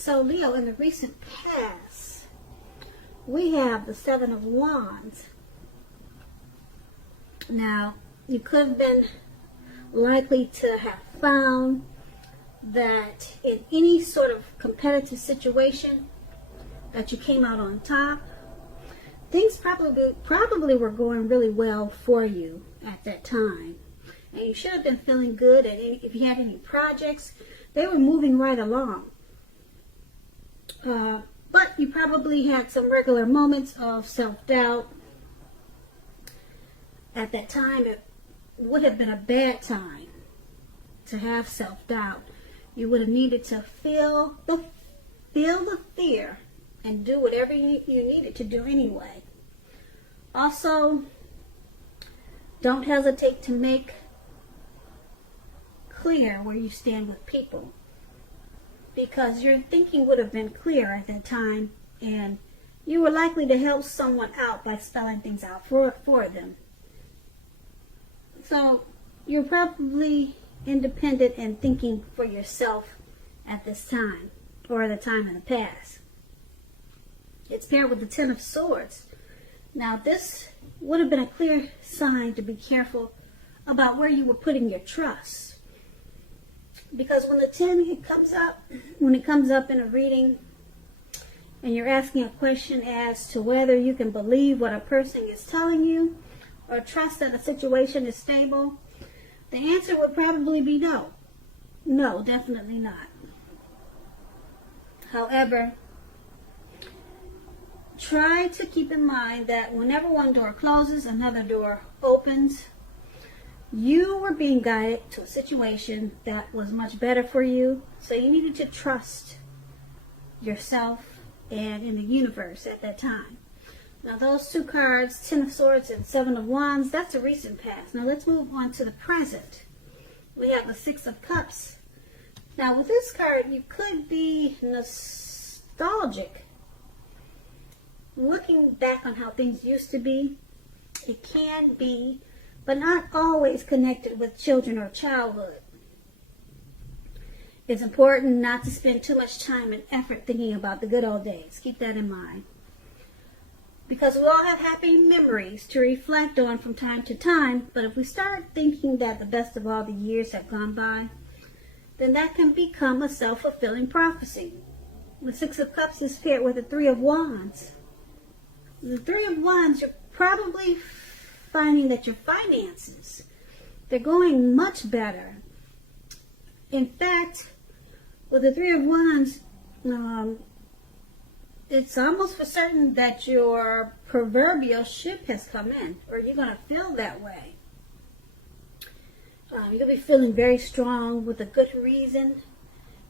So Leo, in the recent past, we have the Seven of Wands. Now, you could have been likely to have found that in any sort of competitive situation that you came out on top. Things probably were going really well for you at that time. And you should have been feeling good. And if you had any projects, they were moving right along. But you probably had some regular moments of self-doubt. At that time, it would have been a bad time to have self-doubt. You would have needed to feel the fear and do whatever you needed to do anyway. Also, don't hesitate to make clear where you stand with people, because your thinking would have been clear at that time, and you were likely to help someone out by spelling things out for them. So you're probably independent and thinking for yourself at this time, or at a time in the past. It's paired with the Ten of Swords. Now this would have been a clear sign to be careful about where you were putting your trust. Because when the 10 comes up, in a reading, and you're asking a question as to whether you can believe what a person is telling you, or trust that a situation is stable, the answer would probably be no. No, definitely not. However, try to keep in mind that whenever one door closes, another door opens. You were being guided to a situation that was much better for you, so you needed to trust yourself and in the universe at that time. Now those two cards, Ten of Swords and Seven of Wands, that's a recent past. Now let's move on to the present. We have the Six of Cups. Now with this card, you could be nostalgic, looking back on how things used to be. It can be, but not always connected with children or childhood. It's important not to spend too much time and effort thinking about the good old days. Keep that in mind. Because we all have happy memories to reflect on from time to time, but if we start thinking that the best of all the years have gone by, then that can become a self-fulfilling prophecy. The Six of Cups is paired with the Three of Wands. The Three of Wands, you're probably finding that your finances, they're going much better. In fact, with the Three of Wands, it's almost for certain that your proverbial ship has come in, or you're going to feel that way. You'll be feeling very strong with a good reason.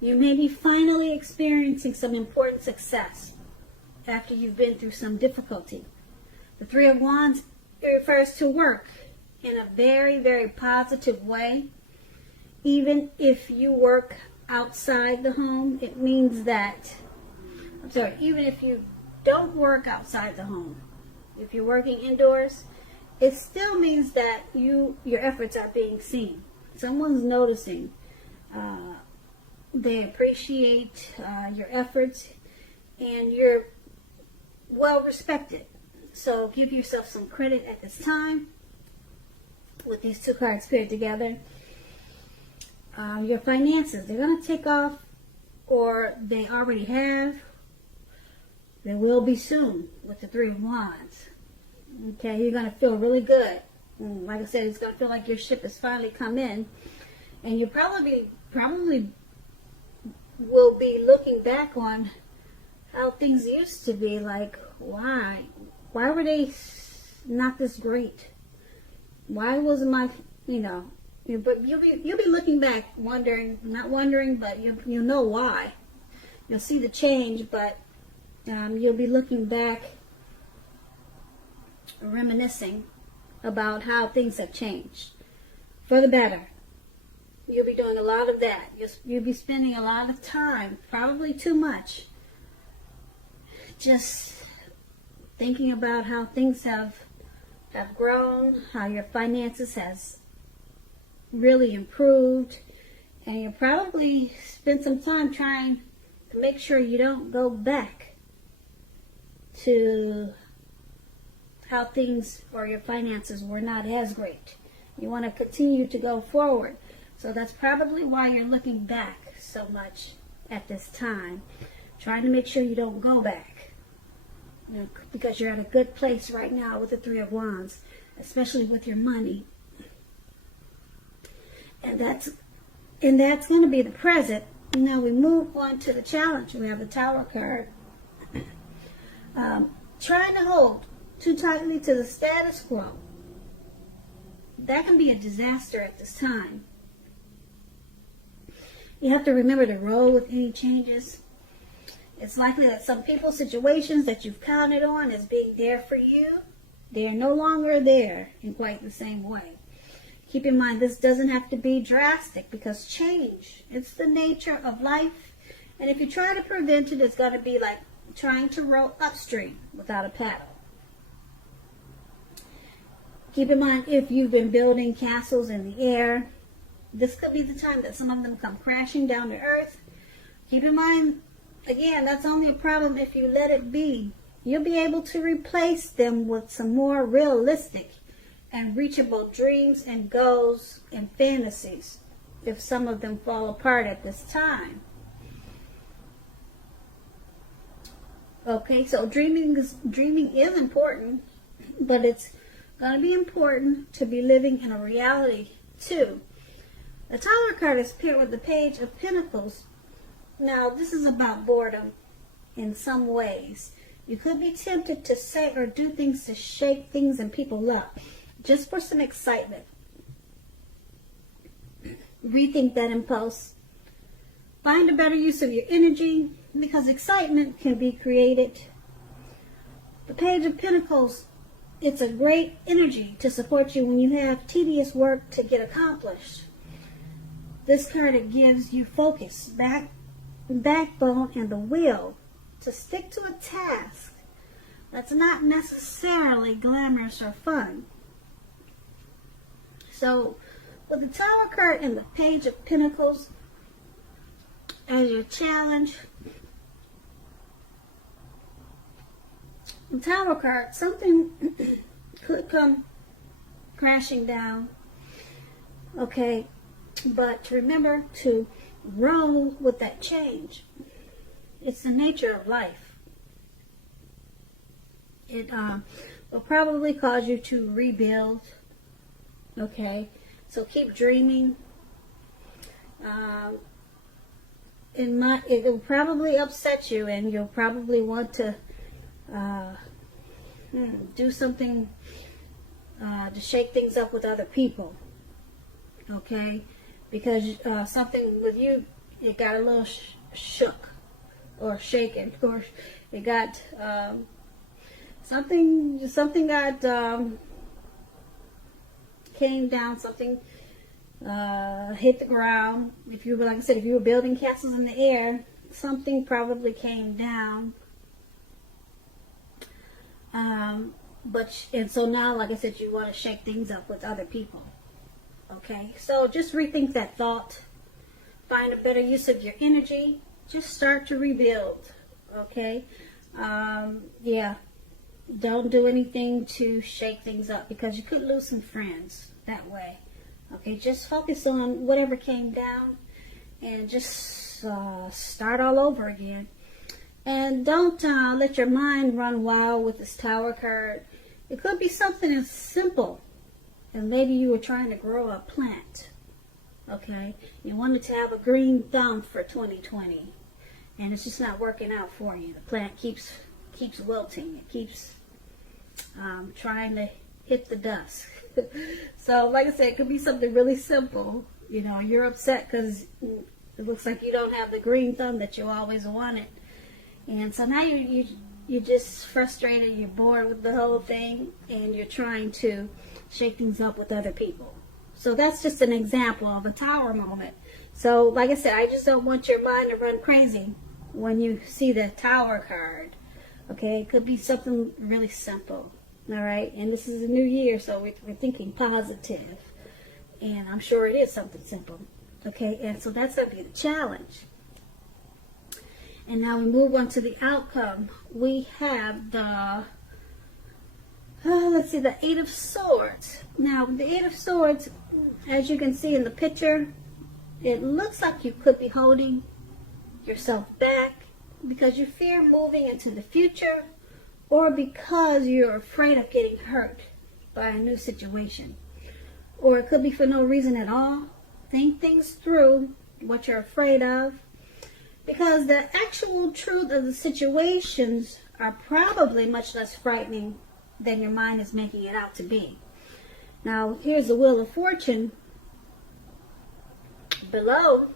You may be finally experiencing some important success after you've been through some difficulty. The Three of Wands, it refers to work in a very, very positive way. Even if you work outside the home, it means that, even if you don't work outside the home, if you're working indoors, it still means that your efforts are being seen. Someone's noticing. They appreciate your efforts, and you're well respected. So give yourself some credit at this time with these two cards paired together. Your finances, they're going to take off, or they already have. They will be soon with the Three of Wands. Okay, you're going to feel really good. Like I said, it's going to feel like your ship has finally come in. And you probably will be looking back on how things used to be. Like, why were they not this great? Why wasn't my, but you'll be looking back, not wondering, but you'll know why. You'll see the change, but you'll be looking back, reminiscing about how things have changed for the better. You'll be doing a lot of that. You'll be spending a lot of time, probably too much, just thinking about how things have grown, how your finances has really improved, and you'll probably spend some time trying make sure you don't go back to how things or your finances were not as great. You want to continue to go forward. So that's probably why you're looking back so much at this time. Trying to make sure you don't go back. You know, because you're at a good place right now with the Three of Wands, especially with your money. And that's going to be the present. Now we move on to the challenge. We have the Tower card. Trying to hold too tightly to the status quo. That can be a disaster at this time. You have to remember to roll with any changes. It's likely that some people's situations that you've counted on as being there for you, they are no longer there in quite the same way. Keep in mind, this doesn't have to be drastic because change, it's the nature of life. And if you try to prevent it, it's going to be like trying to row upstream without a paddle. Keep in mind, if you've been building castles in the air, this could be the time that some of them come crashing down to earth. Keep in mind, again, that's only a problem if you let it be. You'll be able to replace them with some more realistic and reachable dreams and goals and fantasies if some of them fall apart at this time. Okay, so dreaming is important, but it's going to be important to be living in a reality too. The Tower card is paired with the Page of Pentacles. Now, this is about boredom in some ways. You could be tempted to say or do things to shake things and people up, just for some excitement. Rethink that impulse. Find a better use of your energy, because excitement can be created. The Page of Pentacles, it's a great energy to support you when you have tedious work to get accomplished. This card, it gives you focus, backbone, and the will to stick to a task that's not necessarily glamorous or fun. So, with the Tower card and the Page of Pentacles as your challenge, the Tower card, something could come crashing down, okay, but remember to roll with that change. It's the nature of life. It will probably cause you to rebuild, okay, so keep dreaming. It will probably upset you, and you'll probably want to do something to shake things up with other people, okay, because something with you, it got a little shook or shaken, or it got something got came down, something hit the ground. If you were, like I said, if you were building castles in the air, something probably came down. And so now, like I said, you want to shake things up with other people. Okay, so just rethink that thought. Find a better use of your energy. Just start to rebuild. Okay, yeah. Don't do anything to shake things up, because you could lose some friends that way. Okay, just focus on whatever came down and just start all over again. And don't let your mind run wild with this Tower card. It could be something as simple, and maybe you were trying to grow a plant. Okay, you wanted to have a green thumb for 2020, and it's just not working out for you. The plant keeps wilting. It keeps trying to hit the dust. So, like I said, it could be something really simple. You know, you're upset because it looks like you don't have the green thumb that you always wanted. And so now you're just frustrated, you're bored with the whole thing, and you're trying to shake things up with other people. So that's just an example of a Tower moment. So, like I said, I just don't want your mind to run crazy when you see the Tower card. Okay, it could be something really simple. All right, and this is a new year, so we're thinking positive. And I'm sure it is something simple. Okay, and so that's going to be the challenge. And now we move on to the outcome. We have the, let's see, the Eight of Swords. Now, the Eight of Swords, as you can see in the picture, it looks like you could be holding yourself back because you fear moving into the future, or because you're afraid of getting hurt by a new situation. Or it could be for no reason at all. Think things through, what you're afraid of, because the actual truth of the situations are probably much less frightening than your mind is making it out to be. Now, here's the Wheel of Fortune below.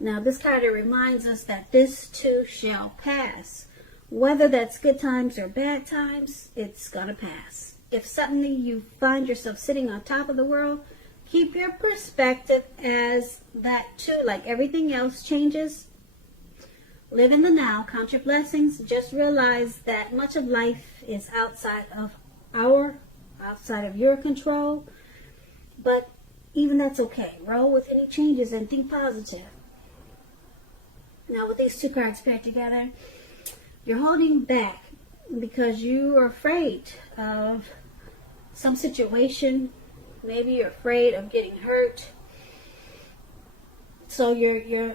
Now, this card reminds us that this too shall pass. Whether that's good times or bad times, it's gonna pass. If suddenly you find yourself sitting on top of the world, keep your perspective as that too, like everything else, changes. Live in the now, count your blessings. Just realize that much of life is outside of your control. But even that's okay. Roll with any changes and think positive. Now, with these two cards paired together, you're holding back because you are afraid of some situation. Maybe you're afraid of getting hurt. So you're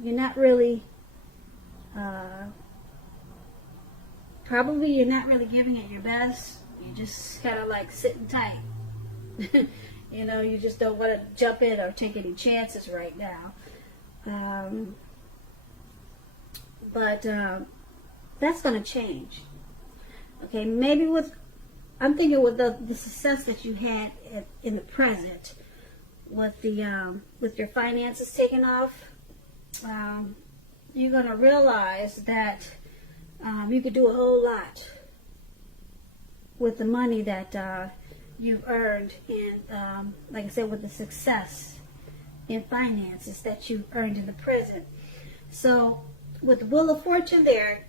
not really, probably you're not really giving it your best. You just kind of like sitting tight. You know, you just don't want to jump in or take any chances right now. But that's going to change. Okay, maybe I'm thinking with the success that you had in the present, with your finances taking off, you're going to realize that you could do a whole lot with the money that you've earned, and like I said, with the success in finances that you've earned in the present. So with the Wheel of Fortune there,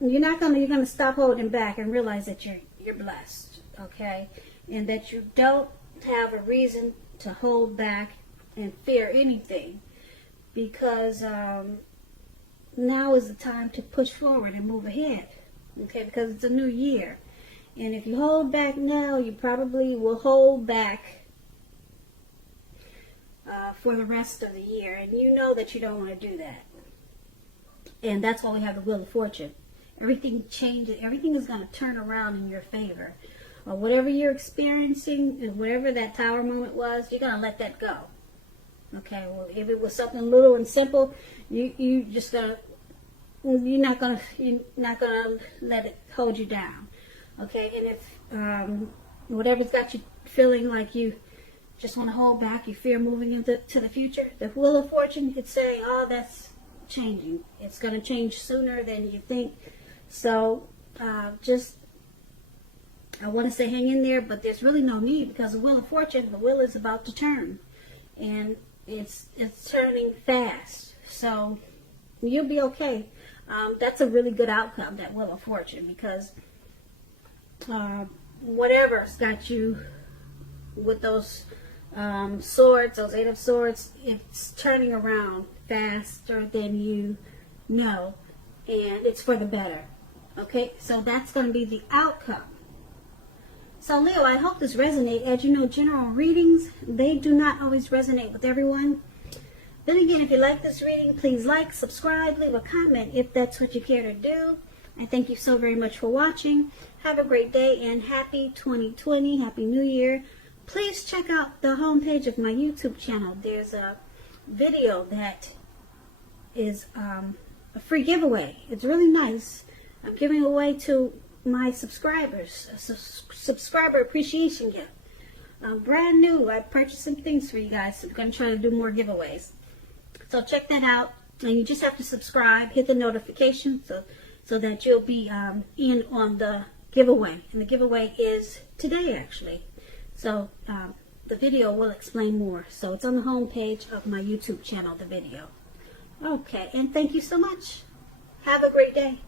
you're gonna stop holding back and realize that you're blessed, okay, and that you don't have a reason to hold back and fear anything, because now is the time to push forward and move ahead, okay, because it's a new year. And if you hold back now, you probably will hold back for the rest of the year, and you know that you don't want to do that. And that's why we have the Wheel of Fortune. Everything changes. Everything is going to turn around in your favor. Whatever you're experiencing, and whatever that Tower moment was, you're going to let that go. Okay. Well, if it was something little and simple, you're not gonna let it hold you down. Okay. And if whatever's got you feeling like you just want to hold back, you fear moving into the future, the Wheel of Fortune could say, oh, that's changing. It's going to change sooner than you think. So I want to say hang in there, but there's really no need, because the Wheel of Fortune, the wheel is about to turn, and it's turning fast. So you'll be okay. That's a really good outcome, that Wheel of Fortune, because whatever's got you with those swords, those Eight of Swords, it's turning around faster than you know, and it's for the better. Okay, so that's going to be the outcome. So Leo, I hope this resonates. As you know, general readings, they do not always resonate with everyone. Then again, if you like this reading, please like, subscribe, leave a comment if that's what you care to do. I thank you so very much for watching. Have a great day, and happy 2020, happy new year. Please check out the homepage of my YouTube channel. There's a video that is a free giveaway. It's really nice. I'm giving away to my subscribers a subscriber appreciation gift. Brand new. I purchased some things for you guys. So I'm going to try to do more giveaways. So check that out. And you just have to subscribe, hit the notification so that you'll be in on the giveaway. And the giveaway is today, actually. So the video will explain more. So it's on the home page of my YouTube channel, the video. Okay, and thank you so much. Have a great day.